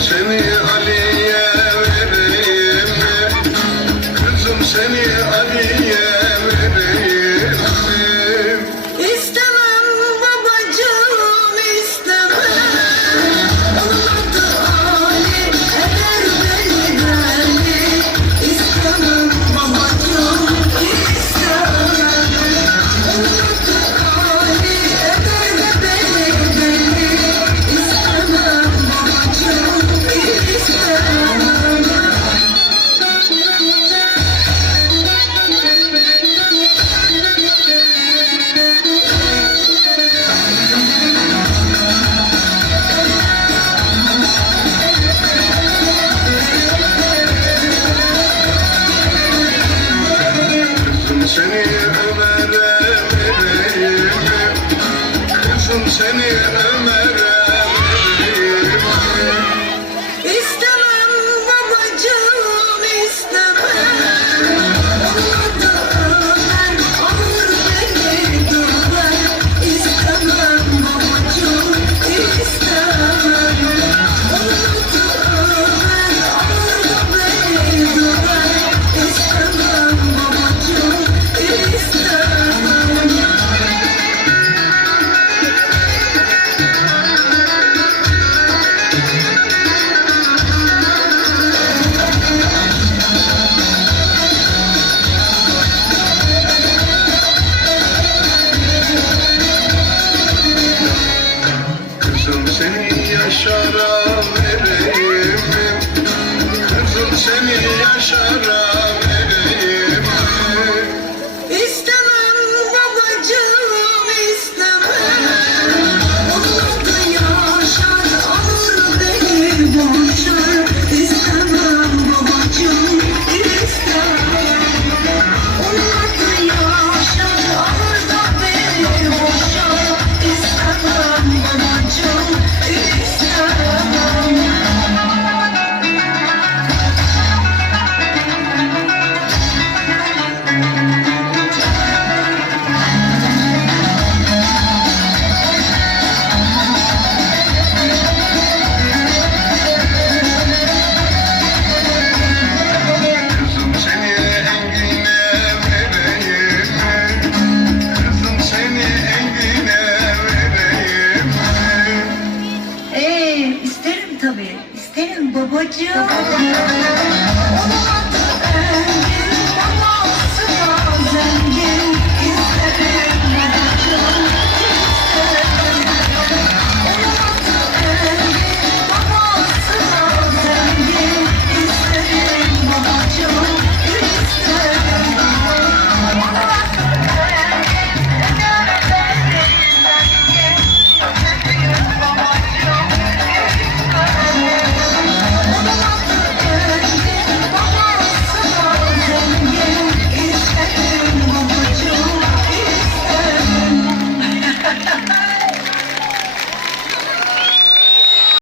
Send in the air. veremeyim Kızım seni Ömer isterim babacığım.